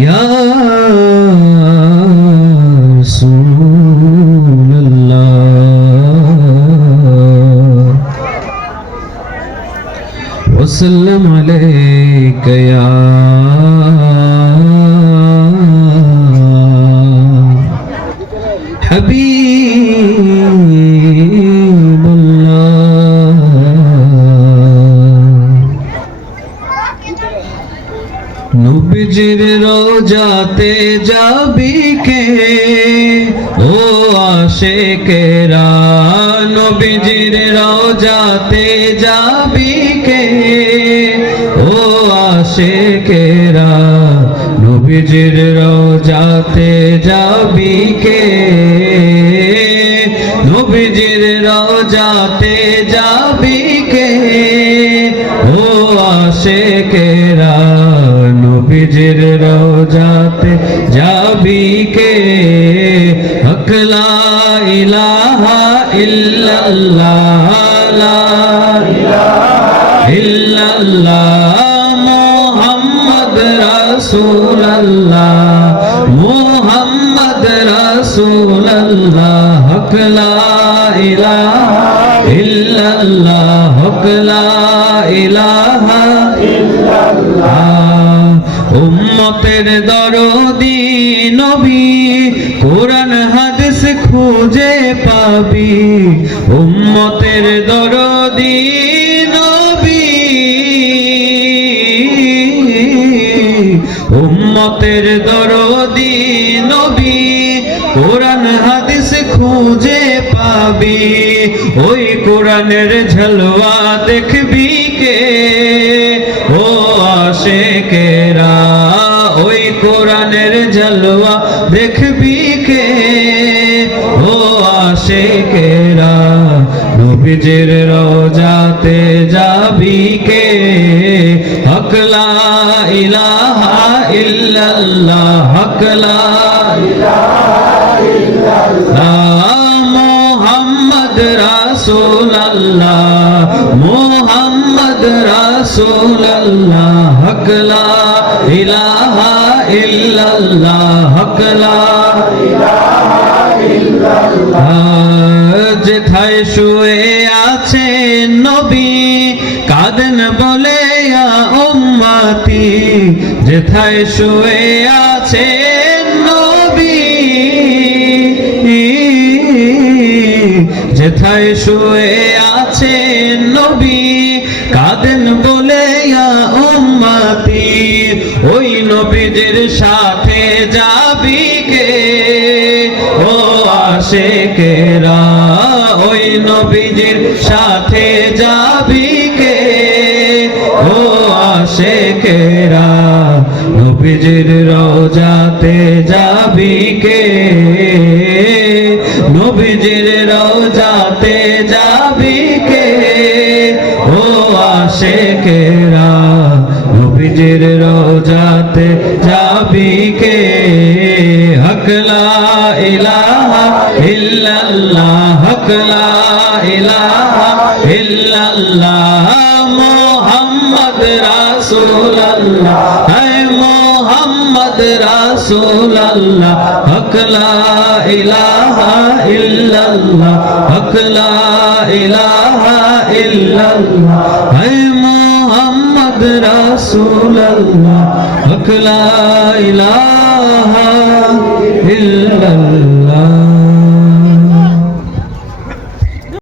یا رسول اللہ وسلم علیک یا নবীজির রোজাতে যাবি কে? ও আশেকেরা নবীজির রোজাতে যাবি কে? ও আশেকেরা নবীজির রোজাতে যাবি কে? নবীজির রোজাতে যাবি কে? ও আশেকেরা নবীজির রোজাতে যাবি কে? হকলা ইলাহা ইল্লাল্লাহ, লা ইল্লাল্লাহ মুহাম্মদ রাসূলুল্লাহ মুহাম্মদ রাসূলুল্লাহ হকলা ইলাহা ইল্লাল্লাহ হকলা ইলাহা উম্মতের দরদি নবী, কোরআন, হাদিস খুঁজে পাবি। উম্মতের দরদি নবী, উম্মতের দরদি নবী, কোরআন, হাদিস খুঁজে পাবি। ওই কোরআনের ঝলওয়া দেখবি। ঝলওয়া দেখবি কে ও আশেকেরা নবীজির রোজাতে যাবি কে? হকলা ইলাহা ইল্লাল্লাহ হকলা মোহাম্মদ রাসূল মোহাম্মদ রাসূল হকলা ইলাহা হকলা। যেথায় শুয়ে আছে নবী, কাঁদেন বলে উম্মাতি। যেথায় শুয়ে আছে নবী যেথায় শুয়ে আছে নবী, কাঁদেন বলে উম্মাতি। ওই নবীদের সাথে যাবি কে? ও আশেকেরা, ওই নবীজির সাথে যাবি কে? ও আশেকেরা, নবীজির রোজাতে যাবি কে? নবীজির নবীজির রোজাতে যাবি কে? হকলা ইলাহা ইল্লাল্লাহ হকলা ইলাহা ইল্লাল্লাহ, মোহাম্মদ রাসূলুল্লাহ হে মোহাম্মদ রাসূলুল্লাহ হকলা ইলাহা ইল্লাল্লাহ হকলা ইলাহা ইল্লাল্লাহ হে মোহাম্মদ রাসূলুল্লাহ। হকলা ইলাহা ইল্লাল্লাহ।